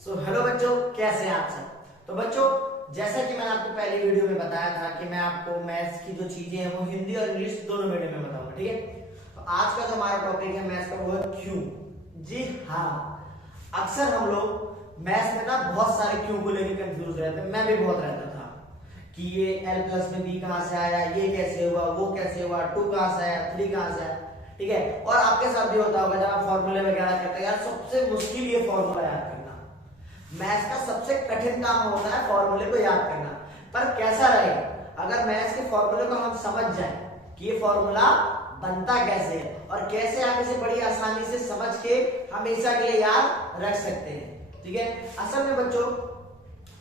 Hello बच्चों, कैसे हैं आप सब। तो बच्चों, जैसा कि मैंने आपको पहली वीडियो में बताया था कि मैं आपको मैथ्स की जो चीजें हैं वो हिंदी और इंग्लिश दोनों मीडियम में बताऊंगा, ठीक है। तो आज का जो हमारा टॉपिक है मैथ्स का वो है क्यों। जी हाँ, अक्सर हम लोग मैथ्स में ना बहुत सारे क्यों को लेकर कंफ्यूज रहते हैं। मैं भी बहुत रहता था कि ये l प्लस में b कहां से आया, ये कैसे हुआ, वो कैसे हुआ, 2 कहां से आया, 3 कहां से आया, ठीक है। और आपके साथ भी होता होगा जब आप फॉर्मूले वगैरह करते हैं, यार सबसे मुश्किल ये फॉर्मूला याद करना। मैथ्स का सबसे कठिन काम होता है फॉर्मूले को याद करना। पर कैसा रहे अगर मैथ्स के फॉर्मूले को हम समझ जाएं कि ये फॉर्मूला बनता कैसे है और कैसे आप इसे बड़ी आसानी से समझ के हमेशा के लिए याद रख सकते हैं, ठीक है। असल में बच्चों,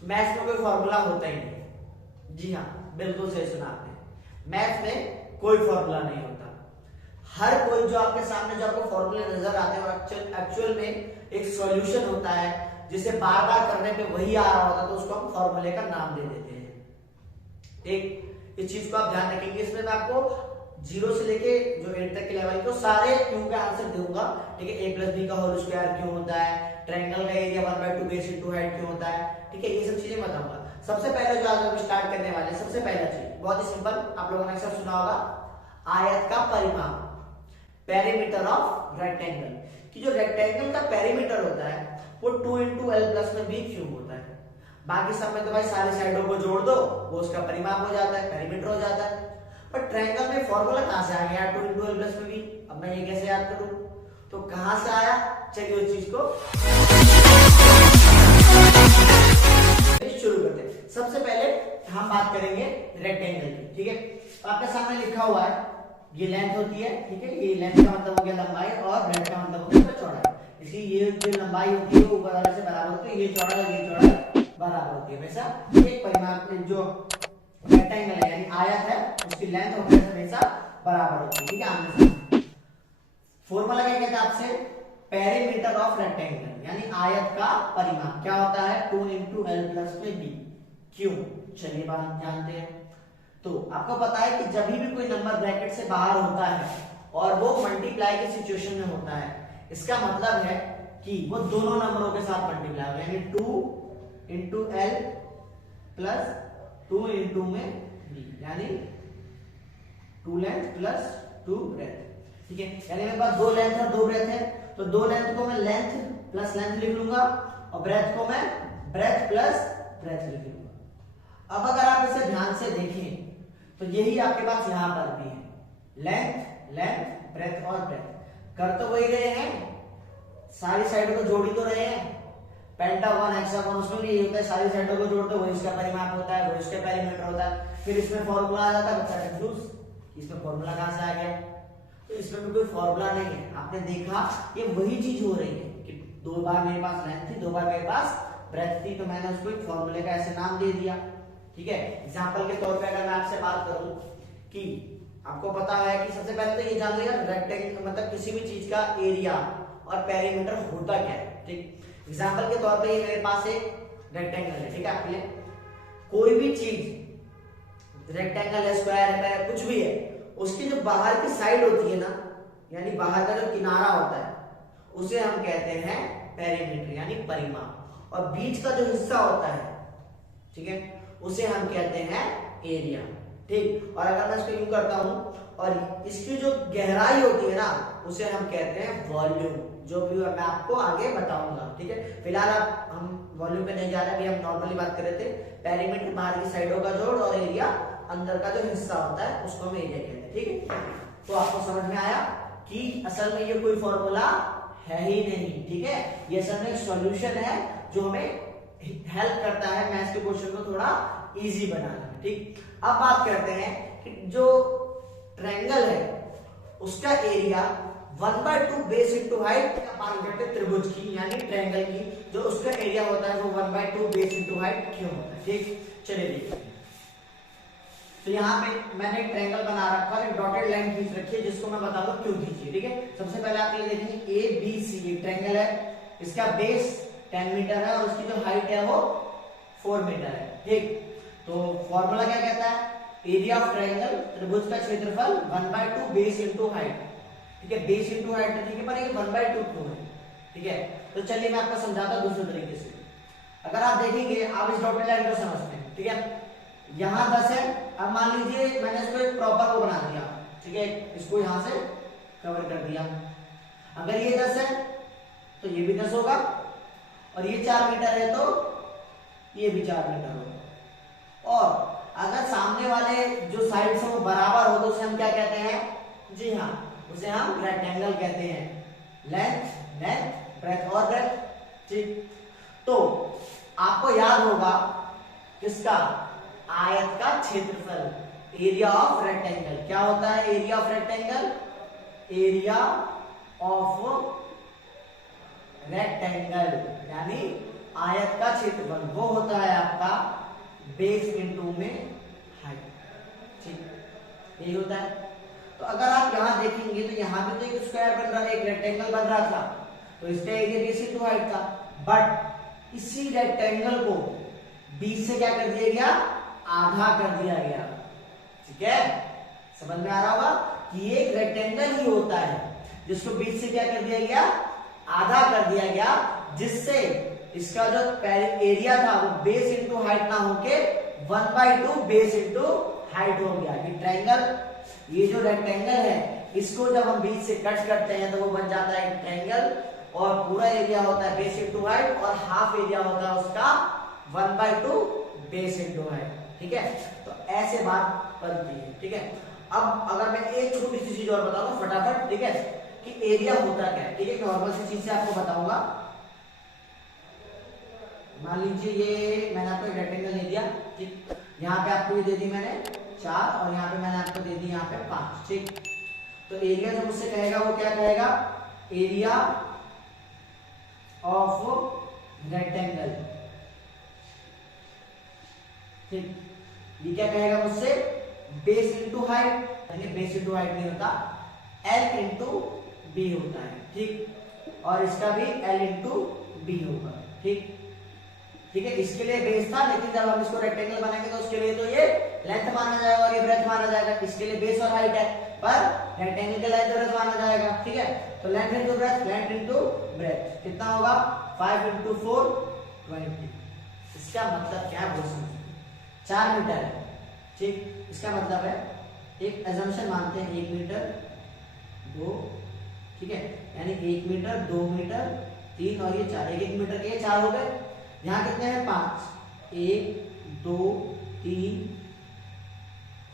मैथ्स में कोई फॉर्मूला होता ही नहीं है। जी हाँ, बिल्कुल सही सुना आपने, मैथ्स में कोई फॉर्मूला नहीं होता। हर कोई जो आपके सामने जो आपको फॉर्मूले नजर आते हैं एक्चुअल में एक सॉल्यूशन होता है जिसे बार बार करने पे वही आ रहा होता है, तो उसको हम फॉर्मूले का नाम दे देते हैं। ठीक, इस चीज को आप ध्यान रखेंगे। इसमें मैं आपको 0 से लेके जो 8 तक के लेवल को सारे क्यों का आंसर दूंगा, ठीक है। a प्लस बी का होल स्क्वायर क्यों होता है, ट्रायंगल का एरिया 1/2 बेस इनटू हाइट क्यों होता है, ठीक है। ये सब चीजें बताऊंगा। सबसे पहले जो आज हम स्टार्ट करने वाले हैं, सबसे पहला चीज बहुत ही सिंपल, आप लोगों ने अक्सर सुना होगा आयत का परिमाप, पेरीमीटर ऑफ रेक्टेंगल। कि जो रेक्टेंगल का पेरीमीटर होता है वो 2 इंटू एल प्लस में बी क्यूब होता है। बाकी सब में तो भाई सारी साइडों को जोड़ दो, वो उसका परिमाप हो जाता है, पेरीमीटर हो जाता है। पर ट्रायंगल में फॉर्मूला कहां से आ गया 2 इंटू एल प्लस में बी। अब मैं ये कैसे याद करूं, तो कहां से आया, चलिए उस चीज को शुरू करते हैं। सबसे पहले हम बात करेंगे रेक्टेंगल की, ठीक है। तो आपके सामने लिखा हुआ है ये लेंथ होती है, ठीक है। ये लेंथ का मतलब हो गया लंबाई और ब्रेड का मतलब हो गया चौड़ाई। इसलिए ये जो लंबाई होती है वो ऊपर वाले से बराबर होती है, ये चौड़ाई और ये चौड़ाई बराबर होती है। वैसा एक परिमाप में जो रेक्टेंगल है यानी आयत है उसकी लेंथ और ब्रेड हमेशा बराबर होती है, ठीक है। आमने सामने फॉर्मूला क्या कहता है आपसे, पेरीमीटर ऑफ रेक्टेंगल यानी आयत का परिमाप क्या होता है 2 इंटू एल प्लस में बी क्यों। चलिए बात जानते हैं। तो आपको पता है कि जब भी कोई नंबर ब्रैकेट से बाहर होता है और वो मल्टीप्लाई की सिचुएशन में होता है, इसका मतलब है कि वो दोनों नंबरों के साथ मल्टीप्लाई होगा, यानी 2 इंटू एल प्लस 2 इंटू में बी, यानी 2 लेंथ प्लस 2 ब्रेथ, ठीक है। यानी मेरे पास 2 लेंथ और 2 ब्रेथ है, तो 2 लेंथ को मैं लेंथ प्लस लेंथ लिख लूंगा और ब्रेथ को मैं ब्रेथ प्लस ब्रेथ लिख लूंगा। अब अगर आप इसे ध्यान से देखें तो यही आपके पास यहां पर भी है, लेंथ लेंथ ब्रेथ और ब्रेथ। कर तो वही रहे हैं, सारी साइडों को जोड़ ही तो रहे हैं। पेंटागन हेक्सागन उसमें भी यही होता है, सारी साइडों को जोड़ दो वही इसका परिमाप होता है, वही इसका पेरीमीटर होता है। फिर इसमें फॉर्मूला आ जाता है, बच्चा कंफ्यूज इसमें फॉर्मूला कहां से आ गया। तो इसमें भी कोई फॉर्मूला नहीं है। आपने देखा ये वही चीज हो रही है कि 2 बार मेरे पास लेंथ थी, 2 बार मेरे पास ब्रेथ थी, तो मैंने उसको एक फॉर्मूले का ऐसे नाम दे दिया, ठीक है। एग्जांपल के तौर पे अगर मैं आपसे बात करूं कि आपको पता है कि सबसे पहले तो ये जान लिया रेक्टेंगल मतलब किसी भी चीज का एरिया और पेरीमीटर होता क्या है, ठीक। एग्जांपल के तौर पे ये मेरे पास एक रेक्टेंगल है, ठीक है। आपके लिए कोई भी चीज रेक्टेंगल है, स्क्वायर है, कुछ भी है, उसकी जो बाहर की साइड होती है ना, यानी बाहर का जो किनारा होता है उसे हम कहते हैं पेरीमीटर यानी परिमाप, और बीच का जो हिस्सा होता है, ठीक है, उसे हम कहते हैं एरिया, ठीक। और अगर मैं इसको यूं करता हूं और इसकी जो गहराई होती है ना उसे हम कहते हैं वॉल्यूम, जो भी मैं आपको आगे बताऊंगा, ठीक है। फिलहाल आप हम वॉल्यूम पे नहीं जा रहे, अभी हम नॉर्मली बात कर रहे थे पेरीमीटर बाहर की साइडों का जोड़ और एरिया अंदर का जो हिस्सा होता है उसको हम एरिया कहते हैं, ठीक है। तो आपको समझ में आया कि असल में ये कोई फॉर्मूला है ही नहीं, ठीक है। ये असल में एक सॉल्यूशन है जो हमें हेल्प करता है मैथ्स के क्वेश्चन को थोड़ा इजी बनाने में, ठीक। अब बात करते हैं कि जो ट्रायंगल है उसका एरिया 1/2 बेस इनटू हाइट का बात करते हैं त्रिभुज की यानी ट्रायंगल की, जो उसका एरिया होता है वो 1/2 बेस इनटू हाइट क्यों होता है, ठीक। चलिए देखिए, तो यहाँ पे मैंने एक ट्रायंगल बना रखा है, डॉटेड लाइन खींच रखी है जिसको मैं बता दूं क्यों खींची, ठीक है। सबसे पहले आप ये देखेंगे ABC ट्रायंगल है, इसका बेस 10 मीटर है और उसकी जो हाइट है वो 4 मीटर है, ठीक। तो फॉर्मूला क्या कहता है, एरिया ऑफ ट्रायंगल त्रिभुज का क्षेत्रफल 1/2 बेस इनटू हाइट, ठीक है। बेस इनटू हाइट ठीक है, पर ये 1/2 क्यों है, ठीक है। तो चलिए मैं आपको समझाता हूं दूसरे तरीके से। अगर आप देखेंगे, आप इस डॉटेड लाइन को समझते हैं, ठीक है, यहाँ 10 है। अब मान लीजिए मैंने इसको एक प्रॉपर वो बना दिया, ठीक है, इसको यहाँ से कवर कर दिया। अगर ये 10 है तो ये भी 10 होगा, और ये 4 मीटर है तो ये भी 4 मीटर होगा। और अगर सामने वाले जो साइड्स हैं वो बराबर हो तो उसे हम क्या कहते हैं? जी हाँ, उसे हम रेक्टेंगल कहते हैं। लेंथ लेंथ, ब्रेथ और ब्रेथ, ठीक। तो आपको याद होगा किसका? आयत का क्षेत्रफल, एरिया ऑफ रेक्टेंगल। क्या होता है area of rectangle? Area of rectangle यानी आयत का क्षेत्रफल, वो होता है आपका बेस इंटू में हाइट, ठीक, यही होता है। तो अगर आप यहां देखेंगे तो यहां भी तो एक स्क्वायर बन रहा है, एक रेक्टेंगल बन रहा था, तो इसका एरिया बेस इंटू हाइट था। बट इसी रेक्टेंगल को बीच से क्या कर दिया गया? आधा कर दिया गया, ठीक है, समझ में आ रहा होगा कि एक रेक्टेंगल ही होता है जिसको बीच से क्या कर दिया गया? आधा कर दिया गया, जिससे इसका जो एरिया था वो बेस इंटू हाइट ना होके 1/2 बेस इंटू हाइट हो गया। ये ट्रायंगल, ये जो रेक्टेंगल है, इसको जब हम बीच से कट करते हैं तो वो बन जाता है एक ट्रायंगल, और पूरा एरिया होता है बेस इंटू हाइट, और हाफ एरिया होता है उसका 1/2 बेस इंटू हाइट, ठीक है। तो ऐसे बात बनती है, ठीक है। अब अगर मैं एक छोटी सी चीज और बताऊं फटाफट, ठीक है, कि एरिया होता क्या है, ठीक है, नॉर्मल सी चीज से आपको बताऊंगा। मान लीजिए ये मैंने आपको एक रेक्टेंगल दे दिया, ठीक, यहाँ पे आपको ये दे दी मैंने 4, और यहाँ पे मैंने आपको दे दी यहाँ पे 5, ठीक। तो एरिया जो मुझसे कहेगा वो क्या कहेगा? एरिया ऑफ रेक्टेंगल, ठीक। ये क्या कहेगा मुझसे? बेस इंटू हाइट, यानी बेस इंटू हाइट नहीं होता, L इंटू बी होता है, ठीक, और इसका भी L इंटू बी होगा, ठीक, ठीक है। इसके लिए बेस था, लेकिन जब हम इसको रेक्टेंगल बनाएंगे तो उसके लिए तो ये लेंथ माना जाएगा और ये ब्रेथ माना जाएगा। इसके लिए बेस और हाइट है, पर रेक्टेंगल के लेंथ और ब्रेथ माना जाएगा, ठीक है। तो length into breadth, length into breadth कितना होगा? 5 इंटू 4 20। इसका मतलब क्या है वो समझो, 4 मीटर है, ठीक। इसका मतलब है, एक एजम्पशन मानते हैं 1 मीटर 2, ठीक है, यानी 1 मीटर 2 मीटर 3 और ये 4, 1 मीटर के 4 हो गए। यहाँ कितने हैं? 5, 1 2 3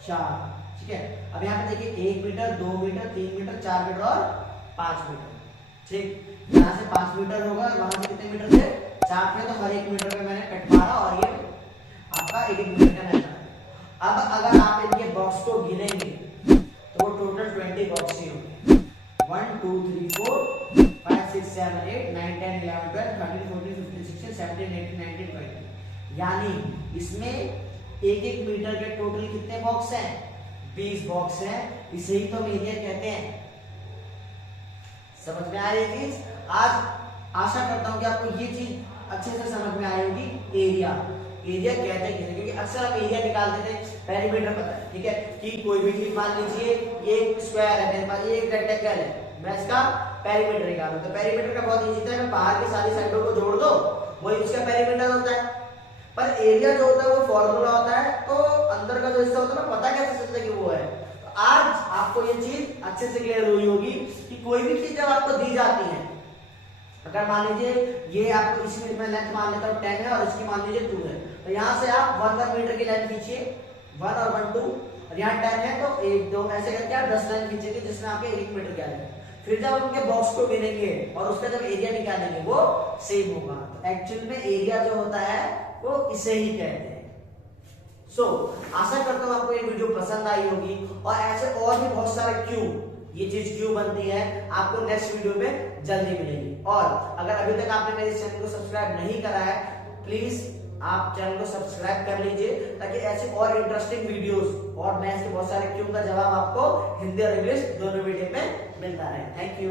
4, ठीक है। अब यहाँ पे देखिए 1 मीटर 2 मीटर 3 मीटर 4 मीटर और 5 मीटर, ठीक। यहाँ से 5 मीटर होगा, वहां से कितने मीटर थे? 4 थे, तो हर 1 मीटर पे मैंने कट मारा और ये आपका 1 मीटर का रहता है। अब अगर आप इनके बॉक्स को गिनेंगे तो वो टोटल 20 बॉक्स ही होंगे। 1 2 3 4 5 6 7 8 9 10 11 12 13 14 15 16 17 18 19 20, यानी इसमें एक मीटर के टोटल कितने बॉक्स हैं? 20 बॉक्स हैं। इसे ही तो हम एरिया कहते हैं। समझ में आ रही है चीज? आज आशा करता हूं कि आपको ये चीज अच्छे से समझ में आई होगी। एरिया कहते हैं क्योंकि अक्सर हम एरिया निकालते थे, पेरीमीटर पता है, ठीक है, कि कोई भी चीज मान लीजिए ये स्क्वायर है मेरे पास, ये एक रेक्टेंगल है, मैं इसका पेरीमीटर निकालूं तो पेरीमीटर का बहुत इजी था, मैं बाहर की सारी साइडों को जोड़ दो, वही उसका पेरीमीटर होता है। पर एरिया जो होता है वो फॉर्मूला होता है, तो अंदर का जो हिस्सा होता है ना, पता कैसे चलता है कि वो है। तो आज आपको ये चीज अच्छे से क्लियर हुई होगी कि कोई भी चीज जब आपको दी जाती है, अगर मान लीजिए ये आपको इसमें मैं लेंथ मान लेता हूं 10 है और इसकी मान लीजिए 2 है, तो यहां से आप 1 मीटर की लेंथ खींचिए, 1 और 1 2, और यहाँ 10 है तो 1 2 ऐसे करके आप 10 लाइन खींचेंगे जिसमें आपके 1 मीटर की आ जाएगा। फिर जब उनके बॉक्स को गिनेंगे और उसका जब एरिया निकालेंगे वो सेम होगा। तो एक्चुअल में एरिया जो होता है वो इसे ही कहते हैं। आशा करता हूं आपको ये वीडियो पसंद आई होगी, और ऐसे और भी बहुत सारे क्यों ये चीज क्यों बनती है आपको नेक्स्ट वीडियो में जल्दी मिलेगी। और अगर अभी तक आपने मेरे चैनल को सब्सक्राइब नहीं करा है, प्लीज आप चैनल को सब्सक्राइब कर लीजिए, ताकि ऐसे और इंटरेस्टिंग वीडियोस और मैथ्स के बहुत सारे क्यों का जवाब आपको हिंदी और इंग्लिश दोनों मीडियम में मिलता रहे। Thank you.